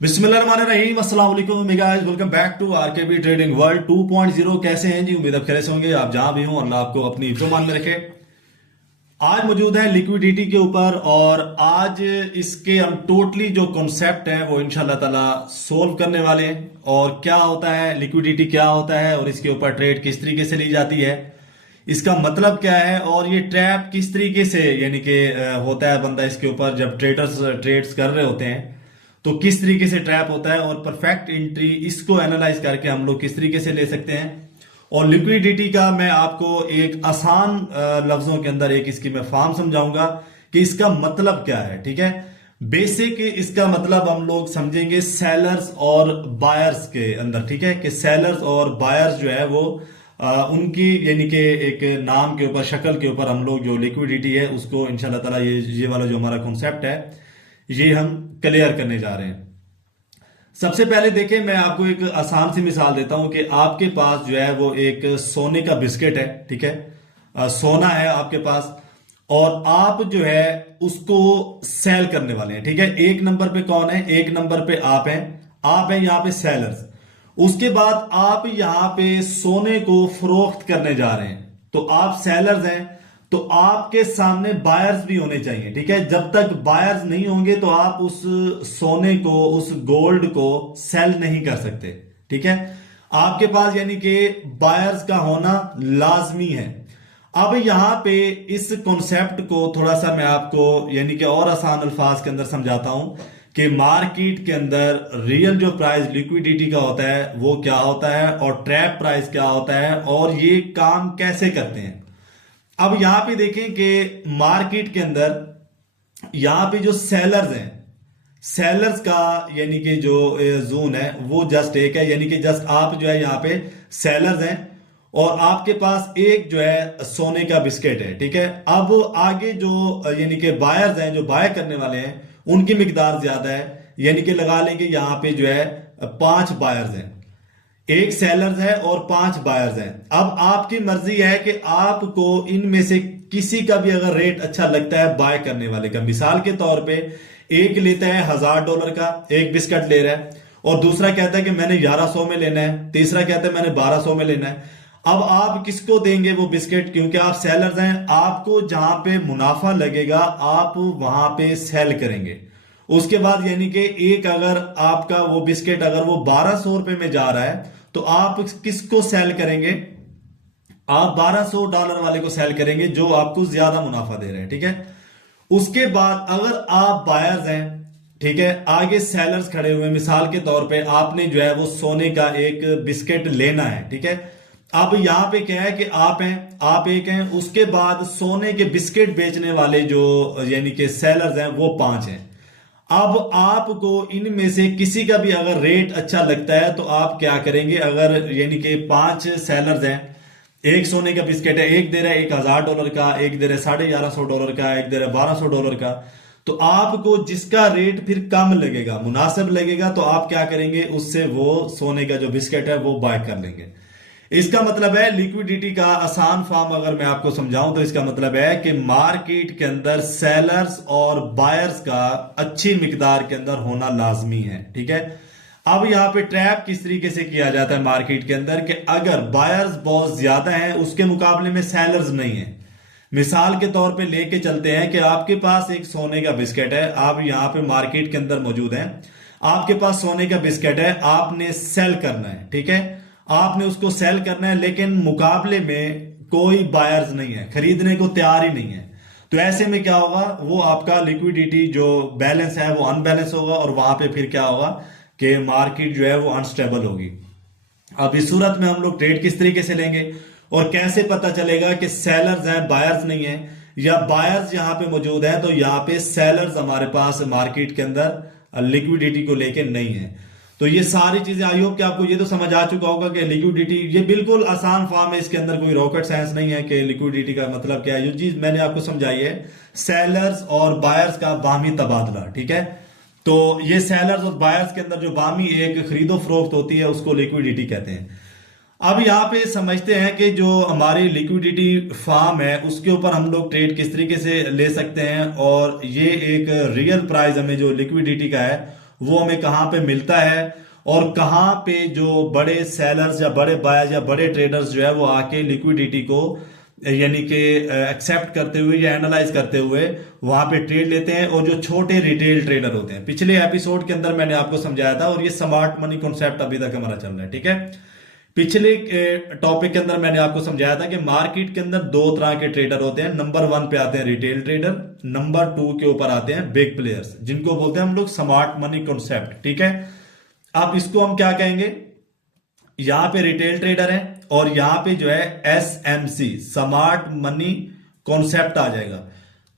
बिस्मिल्लाहिर्रहमानिर्रहीम अस्सलाम वालेकुम guys, welcome back to RKB trading world 2.0। कैसे हैं जी? उम्मीद आप खैरियत से होंगे। आप जहां भी हों अल्लाह आपको अपनी हिफ्ज़-ओ-मान में रखे। आज मौजूद है लिक्विडिटी के ऊपर और आज इसके हम टोटली जो कॉन्सेप्ट है वो इंशाल्लाह ताला सोल्व करने वाले हैं। और क्या होता है लिक्विडिटी, क्या होता है और इसके ऊपर ट्रेड किस तरीके से ली जाती है, इसका मतलब क्या है और ये ट्रैप किस तरीके से यानी कि होता है बंदा इसके ऊपर जब ट्रेडर्स ट्रेड्स कर रहे होते हैं तो किस तरीके से ट्रैप होता है और परफेक्ट एंट्री इसको एनालाइज करके हम लोग किस तरीके से ले सकते हैं। और लिक्विडिटी का मैं आपको एक आसान लफ्जों के अंदर एक इसकी मैं फॉर्म समझाऊंगा कि इसका मतलब क्या है। ठीक है, बेसिक इसका मतलब हम लोग समझेंगे सेलर्स और बायर्स के अंदर। ठीक है, कि सेलर्स और बायर्स जो है वो उनकी यानी कि एक नाम के ऊपर, शक्ल के ऊपर हम लोग जो लिक्विडिटी है उसको इंशाल्लाह ताला ये वाला जो हमारा कॉन्सेप्ट है ये हम क्लियर करने जा रहे हैं। सबसे पहले देखें, मैं आपको एक आसान सी मिसाल देता हूं कि आपके पास जो है वो एक सोने का बिस्किट है। ठीक है, सोना है आपके पास और आप जो है उसको सेल करने वाले हैं। ठीक है, एक नंबर पे कौन है? एक नंबर पे आप हैं। आप हैं यहां पे सेलर्स। उसके बाद आप यहां पे सोने को फरोख्त करने जा रहे हैं, तो आप सेलर्स हैं, तो आपके सामने बायर्स भी होने चाहिए। ठीक है, जब तक बायर्स नहीं होंगे तो आप उस सोने को, उस गोल्ड को सेल नहीं कर सकते। ठीक है, आपके पास यानी कि बायर्स का होना लाजमी है। अब यहां पे इस कॉन्सेप्ट को थोड़ा सा मैं आपको यानी कि और आसान अल्फाज के अंदर समझाता हूं कि मार्केट के अंदर रियल जो प्राइस लिक्विडिटी का होता है वो क्या होता है और ट्रैप प्राइस क्या होता है और ये काम कैसे करते हैं। अब यहां पे देखें कि मार्केट के अंदर यहां पे जो सेलर्स हैं, सेलर्स का यानी कि जो जोन है वो जस्ट एक है, यानी कि जस्ट आप जो है यहां पे सेलर्स हैं और आपके पास एक जो है सोने का बिस्किट है। ठीक है, अब आगे जो यानी कि बायर्स हैं, जो बाय करने वाले हैं, उनकी मिकदार ज्यादा है, यानी कि लगा लेंगे यहां पे जो है 5 बायर्स हैं, एक सेलर्स है और 5 बायर्स हैं। अब आपकी मर्जी है कि आपको इनमें से किसी का भी अगर रेट अच्छा लगता है बाय करने वाले का, मिसाल के तौर पे एक लेता है $1000 का एक बिस्किट ले रहा है और दूसरा कहता है कि मैंने 1100 में लेना है, तीसरा कहता है मैंने 1200 में लेना है। अब आप किसको देंगे वो बिस्किट? क्योंकि आप सेलर्स हैं, आपको जहां पे मुनाफा लगेगा आप वहां पे सेल करेंगे। उसके बाद यानी कि एक अगर आपका वो बिस्किट अगर वो $1200 में जा रहा है तो आप किसको सेल करेंगे? आप $1200 वाले को सेल करेंगे जो आपको ज्यादा मुनाफा दे रहे हैं। ठीक है, उसके बाद अगर आप बायर्स हैं, ठीक है, आगे सेलर्स खड़े हुए, मिसाल के तौर पे आपने जो है वो सोने का एक बिस्किट लेना है। ठीक है, अब यहां पे क्या है कि आप हैं, आप एक हैं, उसके बाद सोने के बिस्किट बेचने वाले जो यानी कि सेलर्स हैं वो 5 हैं। अब आपको इनमें से किसी का भी अगर रेट अच्छा लगता है तो आप क्या करेंगे? अगर यानी कि 5 सेलर्स हैं, एक सोने का बिस्किट है, एक दे रहा है $1000 का, एक दे रहा है $1150 का, एक दे रहा है $1200 का, तो आपको जिसका रेट फिर कम लगेगा, मुनासिब लगेगा, तो आप क्या करेंगे? उससे वो सोने का जो बिस्किट है वो बाय कर लेंगे। इसका मतलब है लिक्विडिटी का आसान फॉर्म अगर मैं आपको समझाऊं तो इसका मतलब है कि मार्केट के अंदर सेलर्स और बायर्स का अच्छी मिकदार के अंदर होना लाजमी है। ठीक है, अब यहां पे ट्रैप किस तरीके से किया जाता है मार्केट के अंदर कि अगर बायर्स बहुत ज्यादा हैं उसके मुकाबले में सेलर्स नहीं है। मिसाल के तौर पे लेके चलते हैं कि आपके पास एक सोने का बिस्किट है, आप यहां पे मार्केट के अंदर मौजूद हैं, आपके पास सोने का बिस्किट है, आपने सेल करना है। ठीक है, आपने उसको सेल करना है लेकिन मुकाबले में कोई बायर्स नहीं है, खरीदने को तैयार ही नहीं है। तो ऐसे में क्या होगा? वो आपका लिक्विडिटी जो बैलेंस है वो अनबैलेंस होगा और वहां पे फिर क्या होगा कि मार्केट जो है वो अनस्टेबल होगी। अब इस सूरत में हम लोग ट्रेड किस तरीके से लेंगे और कैसे पता चलेगा कि सेलर्स हैं बायर्स नहीं है, या बायर्स यहां पे मौजूद है तो यहां पे सेलर्स हमारे पास मार्केट के अंदर लिक्विडिटी को लेके नहीं है। तो ये सारी चीजें आई होप कि आपको ये तो समझ आ चुका होगा कि लिक्विडिटी ये बिल्कुल आसान फॉर्म है, इसके अंदर कोई रॉकेट साइंस नहीं है कि लिक्विडिटी का मतलब क्या है। ये चीज मैंने आपको समझाई है, सेलर्स और बायर्स का बाहमी तबादला। ठीक है, तो ये सेलर्स और बायर्स के अंदर जो बाहमी एक खरीदो फरोख्त होती है उसको लिक्विडिटी कहते हैं। अब यहाँ पे समझते हैं कि जो हमारी लिक्विडिटी फार्म है उसके ऊपर हम लोग ट्रेड किस तरीके से ले सकते हैं और ये एक रियल प्राइस हमें जो लिक्विडिटी का है वो हमें कहाँ पे मिलता है, और कहाँ पे जो बड़े सेलर्स या बड़े बायर्स या बड़े ट्रेडर्स जो है वो आके लिक्विडिटी को यानी कि एक्सेप्ट करते हुए या एनालाइज करते हुए वहां पे ट्रेड लेते हैं, और जो छोटे रिटेल ट्रेडर होते हैं। पिछले एपिसोड के अंदर मैंने आपको समझाया था, और ये स्मार्ट मनी कॉन्सेप्ट अभी तक हमारा चल रहा है, ठीक है। पिछले टॉपिक के अंदर मैंने आपको समझाया था कि मार्केट के अंदर दो तरह के ट्रेडर होते हैं। नंबर 1 पे आते हैं रिटेल ट्रेडर, नंबर 2 के ऊपर आते हैं बिग प्लेयर्स, जिनको बोलते हैं हम लोग स्मार्ट मनी कॉन्सेप्ट, ठीक है। अब इसको हम क्या कहेंगे, यहां पे रिटेल ट्रेडर है और यहां पे जो है SMC स्मार्ट मनी कॉन्सेप्ट आ जाएगा।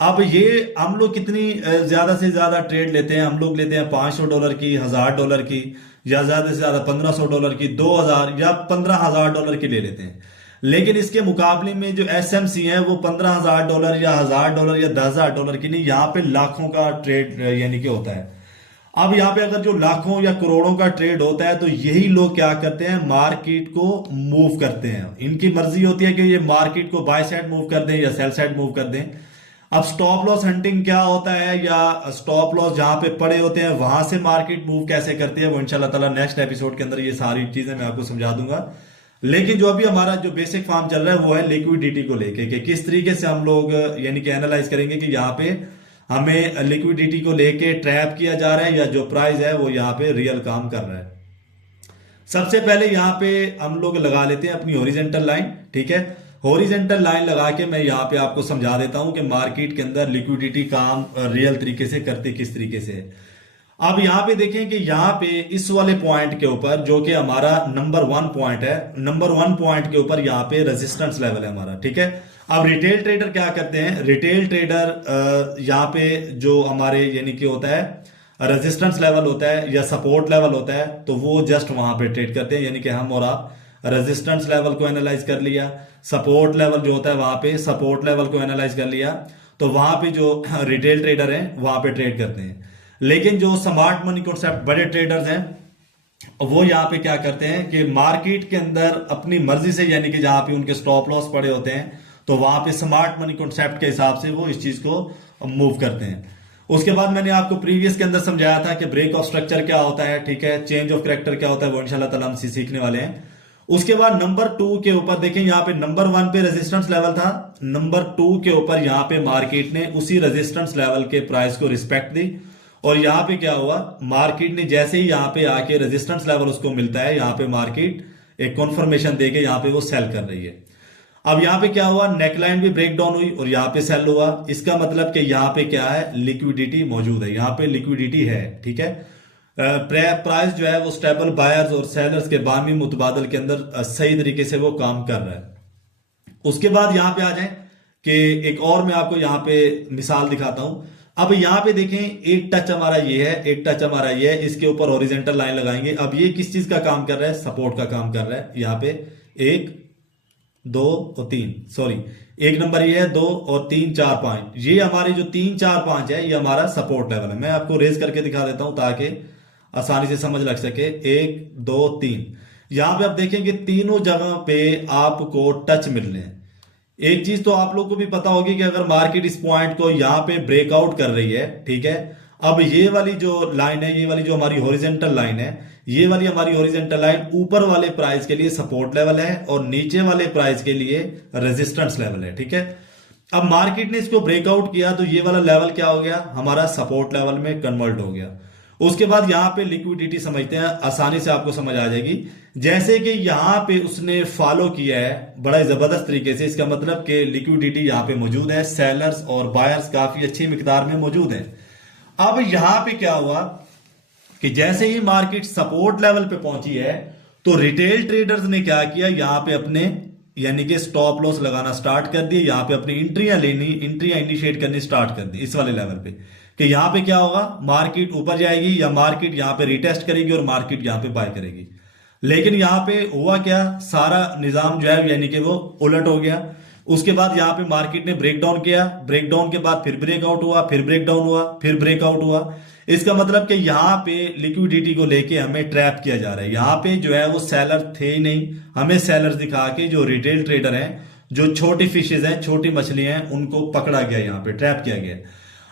अब ये हम लोग कितनी ज्यादा से ज्यादा ट्रेड लेते हैं, हम लोग लेते हैं $500 की, $1000 की, या ज्यादा से ज्यादा $1500 की, 2000 या $15,000 की ले लेते हैं। लेकिन इसके मुकाबले में जो SMC है वो $15,000 या $1000 या $10,000 की नहीं, यहाँ पे लाखों का ट्रेड यानी कि होता है। अब यहाँ पे अगर जो लाखों या करोड़ों का ट्रेड होता है तो यही लोग क्या करते हैं, मार्केट को मूव करते हैं। इनकी मर्जी होती है कि ये मार्केट को बाय साइड मूव कर दें या सेल साइड मूव कर दें। अब स्टॉप लॉस हंटिंग क्या होता है, या स्टॉप लॉस जहां पे पड़े होते हैं वहां से मार्केट मूव कैसे करती है, वो इंशाल्लाह ताला नेक्स्ट एपिसोड के अंदर ये सारी चीजें मैं आपको समझा दूंगा। लेकिन जो अभी हमारा जो बेसिक फार्म चल रहा है वो है लिक्विडिटी को लेके, कि किस तरीके से हम लोग यानी कि एनालाइज करेंगे कि यहाँ पे हमें लिक्विडिटी को लेके ट्रैप किया जा रहा है या जो प्राइस है वो यहाँ पे रियल काम कर रहा है। सबसे पहले यहाँ पे हम लोग लगा लेते हैं अपनी हॉरिजॉन्टल लाइन, ठीक है। हॉरिजॉन्टल लाइन लगा के मैं यहाँ पे आपको समझा देता हूं कि मार्केट के अंदर लिक्विडिटी काम रियल तरीके से करती किस तरीके से। अब यहाँ पे देखें कि यहाँ पे इस वाले पॉइंट के ऊपर जो कि हमारा नंबर 1 पॉइंट है, नंबर 1 पॉइंट के ऊपर यहाँ पे रेजिस्टेंस लेवल है हमारा, ठीक है। अब रिटेल ट्रेडर क्या करते हैं, रिटेल ट्रेडर यहाँ पे जो हमारे यानी कि होता है रेजिस्टेंस लेवल होता है या सपोर्ट लेवल होता है, तो वो जस्ट वहां पे ट्रेड करते हैं। यानी कि हम और आप रेजिस्टेंस लेवल को एनालाइज कर लिया, सपोर्ट लेवल जो होता है वहां पे सपोर्ट लेवल को एनालाइज कर लिया, तो वहां पे जो रिटेल ट्रेडर हैं वहां पे ट्रेड करते हैं। लेकिन जो स्मार्ट मनी कॉन्सेप्ट बड़े ट्रेडर्स हैं वो यहाँ पे क्या करते हैं कि मार्केट के अंदर अपनी मर्जी से, यानी कि जहां पे उनके स्टॉप लॉस पड़े होते हैं तो वहां पे स्मार्ट मनी कॉन्सेप्ट के हिसाब से वो इस चीज को मूव करते हैं। उसके बाद मैंने आपको प्रीवियस के अंदर समझाया था कि ब्रेक ऑफ स्ट्रक्चर क्या होता है, ठीक है, चेंज ऑफ कैरेक्टर क्या होता है, वो इंशाल्लाह ताला हम सीखने वाले हैं। उसके बाद नंबर 2 के ऊपर देखें, यहाँ पे नंबर 1 पे रेजिस्टेंस लेवल था, नंबर 2 के ऊपर यहाँ पे मार्केट ने उसी रेजिस्टेंस लेवल के प्राइस को रिस्पेक्ट दी, और यहाँ पे क्या हुआ, मार्केट ने जैसे ही यहाँ पे आके रेजिस्टेंस लेवल उसको मिलता है, यहाँ पे मार्केट एक कॉन्फर्मेशन देके यहाँ पे वो सेल कर रही है। अब यहाँ पे क्या हुआ, नेकलाइन भी ब्रेक डाउन हुई और यहाँ पे सेल हुआ। इसका मतलब कि यहाँ पे क्या है, लिक्विडिटी मौजूद है, यहाँ पे लिक्विडिटी है, ठीक है। प्राइस जो है वो स्टेबल बायर्स और सेलर्स के बामी मुतबादल के अंदर सही तरीके से वो काम कर रहा है। उसके बाद यहाँ पे आ जाए कि एक और मैं आपको यहाँ पे मिसाल दिखाता हूं। अब यहाँ पे देखें, एक टच हमारा ये है, एक टच हमारा ये है, इसके ऊपर हॉरिजॉन्टल लाइन लगाएंगे। अब ये किस चीज का काम कर रहा है, सपोर्ट का काम कर रहा है। यहाँ पे 1 2 और 3, सॉरी, एक नंबर ये है, 2 और 3 4 5, ये हमारी जो 3 4 5 है ये हमारा सपोर्ट लेवल है। मैं आपको रेज करके दिखा देता हूं ताकि आसानी से समझ लग सके। 1 2 3, यहां पे आप देखेंगे तीनों जगह पे आपको टच मिल रहे हैं। एक चीज तो आप लोग को भी पता होगी कि अगर मार्केट इस पॉइंट को यहां पे ब्रेकआउट कर रही है, ठीक है, अब ये वाली जो लाइन है, ये वाली जो हमारी हॉरिजॉन्टल लाइन है, ये वाली हमारी हॉरिजॉन्टल लाइन ऊपर वाले प्राइस के लिए सपोर्ट लेवल है और नीचे वाले प्राइस के लिए रेजिस्टेंस लेवल है, ठीक है। अब मार्केट ने इसको ब्रेकआउट किया तो ये वाला लेवल क्या हो गया, हमारा सपोर्ट लेवल में कन्वर्ट हो गया। उसके बाद यहां पे लिक्विडिटी समझते हैं, आसानी से आपको समझ आ जाएगी। जैसे कि यहां पे उसने फॉलो किया है बड़ा जबरदस्त तरीके से, इसका मतलब कि लिक्विडिटी यहां पे मौजूद है, सेलर्स और बायर्स काफी अच्छी मिकदार में मौजूद है। अब यहां पे क्या हुआ कि जैसे ही मार्केट सपोर्ट लेवल पे पहुंची है तो रिटेल ट्रेडर्स ने क्या किया, यहां पे अपने यानी कि स्टॉप लॉस लगाना स्टार्ट कर दिए, यहां पे अपनी इंट्रियां इनिशिएट करनी स्टार्ट कर दी इस वाले लेवल पे, कि यहां पे क्या होगा, मार्केट ऊपर जाएगी या मार्केट यहां पे रिटेस्ट करेगी और मार्केट यहां पे बाय करेगी। लेकिन यहां पे हुआ क्या, सारा निजाम जो है यानी कि वो उलट हो गया। उसके बाद यहां पे मार्केट ने ब्रेकडाउन किया, ब्रेकडाउन के बाद फिर ब्रेकआउट हुआ, फिर ब्रेकडाउन हुआ, फिर ब्रेकआउट हुआ। इसका मतलब कि यहां पे लिक्विडिटी को लेके हमें ट्रैप किया जा रहा है। यहां पे जो है वो सेलर थे ही नहीं, हमें सेलर्स दिखा के जो रिटेल ट्रेडर हैं, जो छोटी फिशेज हैं, छोटी मछलियां हैं, उनको पकड़ा गया, यहां पे ट्रैप किया गया।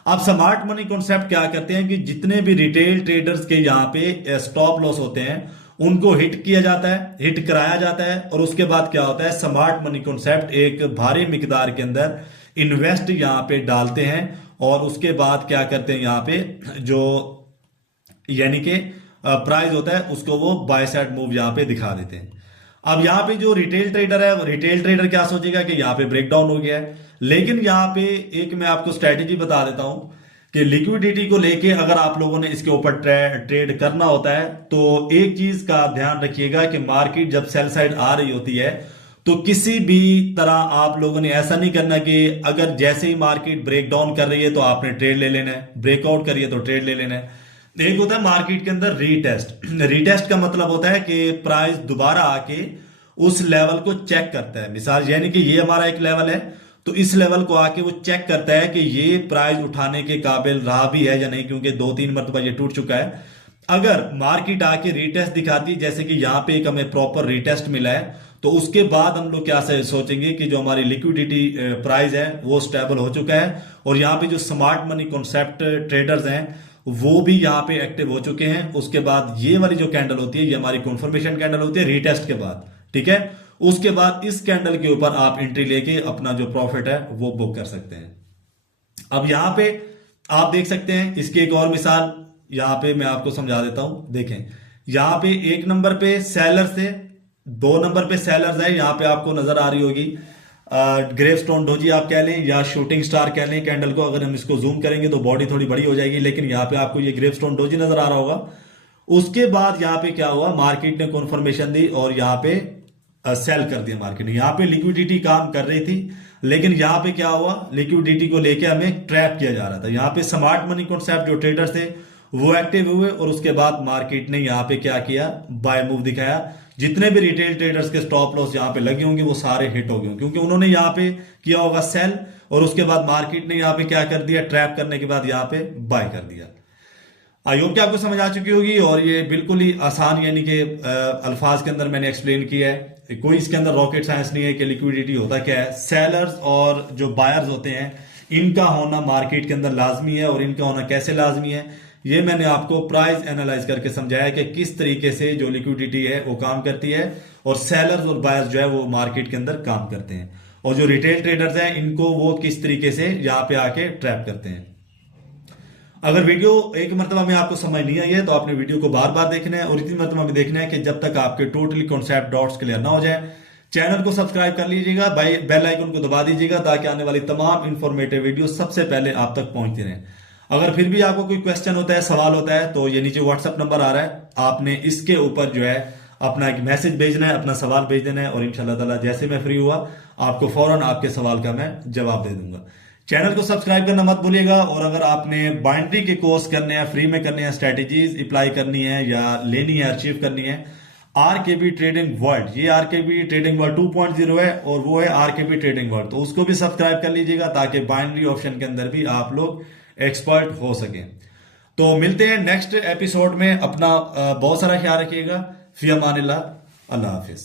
अब स्मार्ट मनी कॉन्सेप्ट क्या करते हैं कि जितने भी रिटेल ट्रेडर्स के यहाँ पे स्टॉप लॉस होते हैं उनको हिट किया जाता है, हिट कराया जाता है, और उसके बाद क्या होता है, स्मार्ट मनी कॉन्सेप्ट एक भारी मिकदार के अंदर इन्वेस्ट यहाँ पे डालते हैं और उसके बाद क्या करते हैं, यहाँ पे जो यानी कि प्राइस होता है उसको वो बाय साइड मूव यहाँ पे दिखा देते हैं। अब यहाँ पे जो रिटेल ट्रेडर है, रिटेल ट्रेडर क्या सोचेगा कि यहाँ पे ब्रेकडाउन हो गया है, लेकिन यहाँ पे एक मैं आपको स्ट्रेटेजी बता देता हूं कि लिक्विडिटी को लेके अगर आप लोगों ने इसके ऊपर ट्रेड करना होता है तो एक चीज का ध्यान रखिएगा कि मार्केट जब सेल साइड आ रही होती है तो किसी भी तरह आप लोगों ने ऐसा नहीं करना कि अगर जैसे ही मार्केट ब्रेक डाउन कर रही है तो आपने ट्रेड ले लेना है, ब्रेकआउट करिए तो ट्रेड ले लेना है। एक होता है मार्केट के अंदर रीटेस्ट। रीटेस्ट का मतलब होता है कि प्राइस दोबारा आके उस लेवल को चेक करता है। मिसाल यानी कि ये हमारा एक लेवल है तो इस लेवल को आके वो चेक करता है कि ये प्राइस उठाने के काबिल रहा भी है या नहीं, क्योंकि 2-3 मरतबा ये टूट चुका है। अगर मार्केट आके रीटेस्ट दिखाती है, जैसे कि यहाँ पे एक हमें प्रॉपर रीटेस्ट मिला है, तो उसके बाद हम लोग क्या सोचेंगे कि जो हमारी लिक्विडिटी प्राइस है वो स्टेबल हो चुका है और यहाँ पे जो स्मार्ट मनी कॉन्सेप्ट ट्रेडर्स हैं वो भी यहाँ पे एक्टिव हो चुके हैं। उसके बाद ये वाली जो कैंडल होती है ये हमारी कन्फर्मेशन कैंडल होती है रीटेस्ट के बाद, ठीक है। उसके बाद इस कैंडल के ऊपर आप एंट्री लेके अपना जो प्रॉफिट है वो बुक कर सकते हैं। अब यहां पे आप देख सकते हैं, इसकी एक और मिसाल यहां पे मैं आपको समझा देता हूं। देखें यहां पे 1 नंबर पे सेलर्स है, 2 नंबर पे सेलर्स है, यहां पे आपको नजर आ रही होगी ग्रेवस्टोन डोजी आप कह लें या शूटिंग स्टार कह लें कैंडल को। अगर हम इसको जूम करेंगे तो बॉडी थोड़ी बड़ी हो जाएगी, लेकिन यहाँ पे आपको ये ग्रेवस्टोन डोजी नजर आ रहा होगा। उसके बाद यहाँ पे क्या हुआ, मार्केट ने कन्फर्मेशन दी और यहाँ पे सेल कर दिया मार्केट ने। यहाँ पे लिक्विडिटी काम कर रही थी, लेकिन यहाँ पे क्या हुआ, लिक्विडिटी को लेके हमें ट्रैप किया जा रहा था। यहाँ पे स्मार्ट मनी कॉन्सेप्ट जो ट्रेडर्स थे वो एक्टिव हुए और उसके बाद मार्केट ने यहाँ पे क्या किया, बाय मूव दिखाया। जितने भी रिटेल ट्रेडर्स के स्टॉप लॉस यहाँ पे लगे होंगे वो सारे हिट हो गए, क्योंकि उन्होंने यहाँ पे किया होगा सेल और उसके बाद मार्केट ने यहाँ पे क्या कर दिया, ट्रैप करने के बाद यहाँ पे बाय कर दिया। आई होप कि आपको समझ आ चुकी होगी और ये बिल्कुल ही आसान यानी कि अल्फाज के अंदर मैंने एक्सप्लेन किया है। कोई इसके अंदर रॉकेट साइंस नहीं है कि लिक्विडिटी होता क्या है। सेलर्स और जो बायर्स होते हैं इनका होना मार्केट के अंदर लाजमी है, और इनका होना कैसे लाजमी है ये मैंने आपको प्राइस एनालाइज करके समझाया कि किस तरीके से जो लिक्विडिटी है वो काम करती है और सेलर्स और बायर्स जो है वो मार्केट के अंदर काम करते हैं, और जो रिटेल ट्रेडर्स हैं इनको वो किस तरीके से यहाँ पे आके ट्रैप करते हैं। अगर वीडियो एक मरतबा में आपको समझ नहीं आई है तो आपने वीडियो को बार बार देखना है और इतनी मरतबा में देखना है कि जब तक आपके टोटली कॉन्सेप्ट डॉट्स क्लियर ना हो जाए। चैनल को सब्सक्राइब कर लीजिएगा, बेल आइकन को दबा दीजिएगा ताकि आने वाली तमाम इंफॉर्मेटिव वीडियो सबसे पहले आप तक पहुंचती रहें। अगर फिर भी आपको कोई क्वेश्चन होता है, सवाल होता है, तो ये नीचे व्हाट्सएप नंबर आ रहा है, आपने इसके ऊपर जो है अपना एक मैसेज भेजना है, अपना सवाल भेज देना है और इंशाल्लाह ताला जैसे मैं फ्री हुआ आपको फौरन आपके सवाल का मैं जवाब दे दूंगा। चैनल को सब्सक्राइब करना मत भूलिएगा, और अगर आपने बाइंड्री के कोर्स करने हैं, फ्री में करने हैं, स्ट्रेटेजीज अप्लाई करनी है या लेनी है, अचीव करनी है, आरकेबी ट्रेडिंग वर्ल्ड, ये आरकेबी ट्रेडिंग वर्ल्ड 2.0 है और वो है आरकेबी ट्रेडिंग वर्ल्ड, तो उसको भी सब्सक्राइब कर लीजिएगा ताकि बाइंड्री ऑप्शन के अंदर भी आप लोग एक्सपर्ट हो सके। तो मिलते हैं नेक्स्ट एपिसोड में, अपना बहुत सारा ख्याल रखिएगा। फी अमानिल्लाह, अल्लाह हाफिज।